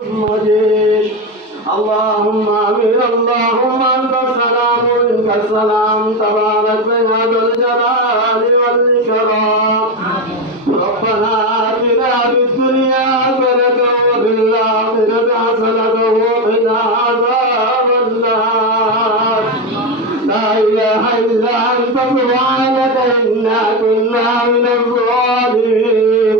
مجيد اللهم امين اللهم انت السلام ومنك السلام تبارك يا ذا الجلال والاكرام ربنا اتنا في الدنيا حسنه وفي الاخره حسنه وقنا عذاب النار لا اله الا انت سبحانك انا كنا من الظالمين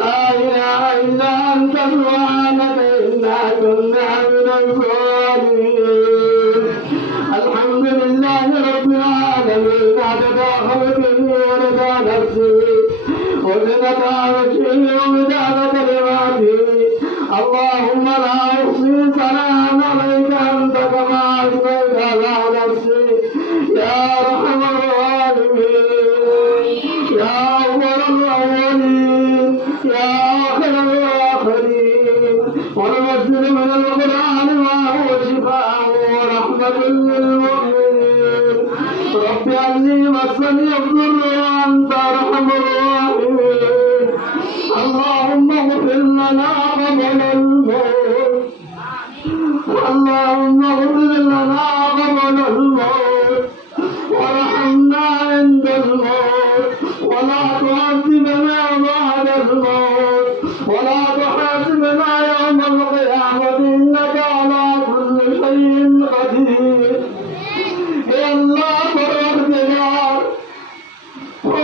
لا اله الا انت سبحانك انا كنا من الظالمين الحمد لله رب العالمين عدد خلقه ورضا نفسه وزنة عرشه ومداد كلماته اللهم لا احصي ثناء عليك انت كما اثنيت على نفسي يا ارحم الراحمين يا اول الاولين يا اخر الاخرين وننزل من القران ما هو شفاء ورحمه للمؤمنين رب اني مسني الضر وانت ارحم الراحمين اللهم اغفر لنا قبل الموت اللهم اغفر لنا قبل الموت وارحمنا عند الموت ولا تعذبنا بعد الموت ولا تحاسبنا يوم القيامة إنك على كل شيء قدير يا الله پروردگار او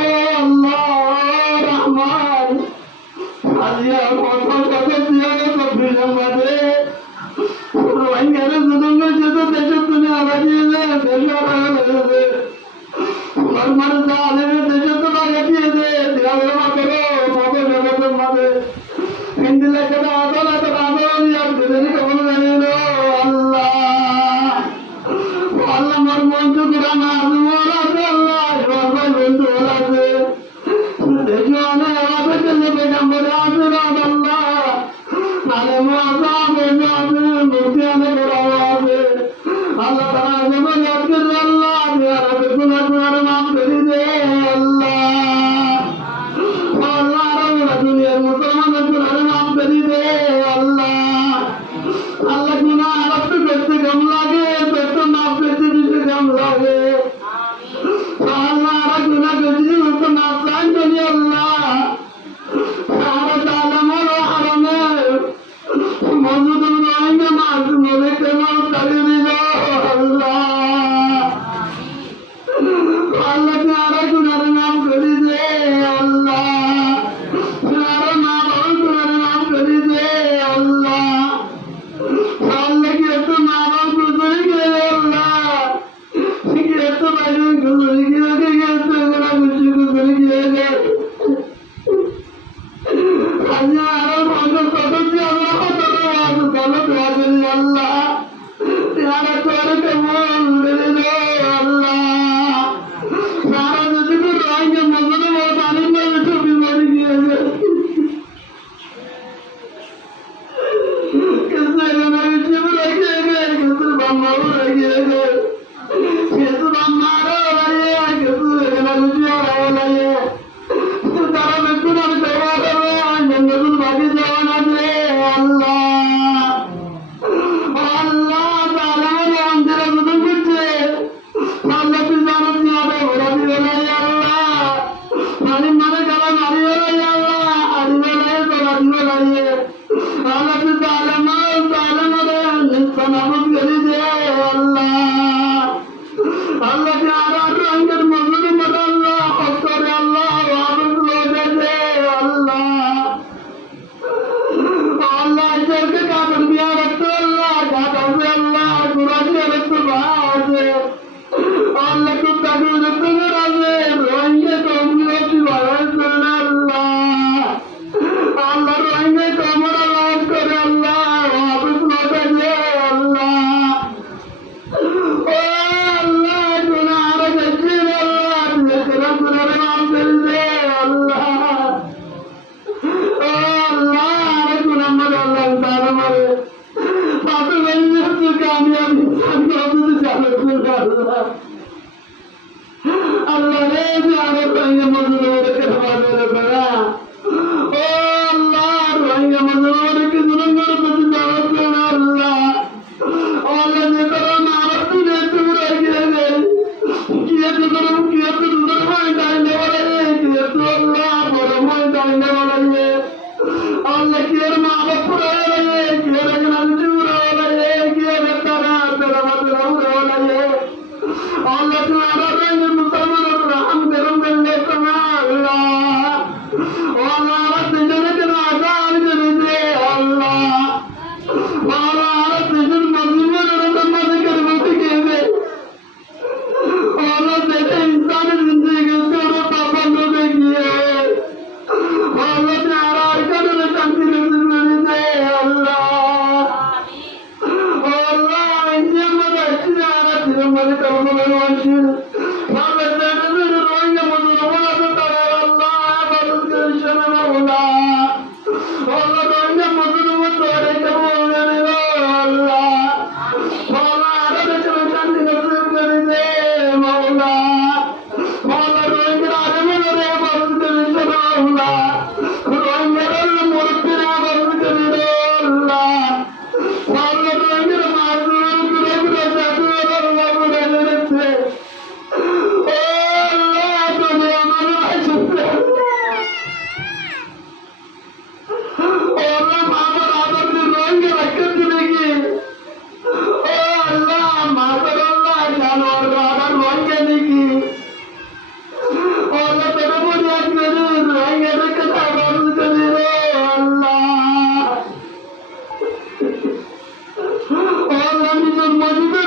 الله رحمان আলিয়া কথা কথা দিয়ে কবিরা মাঝে রোহিঙ্গার জন্য যেতে দেশে তুমি আলাদিয়ে দেশে আলাদা নরমাল জালে দেশে তো লাগিয়ে দে দেয়ালে মাত্র মবে জগতের মাঝে হিন্দিলে কেন আদালত আদালত আর দিনে কেমন জানেন আল্লাহ আল্লাহ আমার মঞ্চ কুরআন আজমল আছে আল্লাহ সবাই বন্ধু আছে দেশে অনেক আমাদের জন্য পেগম্বর আছে আল্লাহ নালে মুআযাব আছে মুক্তি আনে করা আছে আল্লাহ তাআলা যেমন আজকে আল্লাহ যারা গুনাহ করে মাফ করে দে আল্লাহ আল্লাহ রাব্বুল দুনিয়ার মুসলমানদের গুনাহ মাফ করে দে আল্লাহ আল্লাহ গুনাহ আরব করতে কম লাগে তো মাফ করতে বেশি কম লাগে আল্লাহ আর গুনাহ করতে তো মাফ চাই করি আল্লাহ আর জালাম আর হারামে মজুদুর রহিমে মাস মনে কেমন করে দিল আল্লাহ আল্লাহ তারা গুনার নাম করে দে আল্লাহ তারা মা বাবা গুনার নাম করে দে আল্লাহ আল্লাহ কি এত মা বাবা গুজরে গেলে আল্লাহ কি এত বাইরে গুজরে গেলে এত গুনা গুজরে গেলে আল্লাহ আর ভালো কথা দিয়ে আল্লাহ ভালো দোয়া করি আল্লাহ তারা করে কেমন দিল আল্লাহ তারা যদি রঙে মজুরে বহুত আনন্দ ছবি মরে গিয়েছে কিন্তু এখানে শিব রেখে কিন্তু বাম্মাও রেখে কিন্তু বাম্মারও লাগে কিন্তু এখানে বুঝিও লাগে তারা বেকুন আমি দেওয়া হবে নতুন বাকি দেওয়া না দে আল্লাহ আল্লাহ তাআলা আমাদের নতুন করছে আল্লাহ তুই জানো কি হবে ওরা দিবে না আল্লাহ মানে মানে যারা মারিবে না আল্লাহ আরিবে না তোরা দিবে না আল্লাহ তুই তাআলা নিঃসনাবুদ করে দে আল্লাহ আল্লাহ যারা রঙের মজুরি মত আল্লাহ হস্তরে আল্লাহ ওয়াবুদ লোজে দে আল্লাহ আল্লাহ ইসকে কাপড় দিয়া রাখতো আল্লাহ কাপড় আল্লাহ কুরআন দিয়ে রাখতো বাজে আল্লাহ তো তাকে রাখতো রাজে রঙে তো মুক্তি বাড়াইছে আল্লাহ আল্লাহ রঙে তো আমরা লাভ করে আল্লাহ ওয়াবুদ লোজে দে আল্লাহ ও আল্লাহ গুনাহ রাখছি আল্লাহ লেখরা গুনাহ মাফ করে দে আল্লাহ ও আল্লাহ আর গুনাহ মার আল্লাহ তাআলা মারে পাপে বন্ধ তো কামিয়াবি সাথে চালু করে আল্লাহ আল্লাহ রে যারা রঙে মজুরে রেখে ভালো করে ও আল্লাহ রঙে মজুরে রেখে জুলুম করে নিজের মসজিদে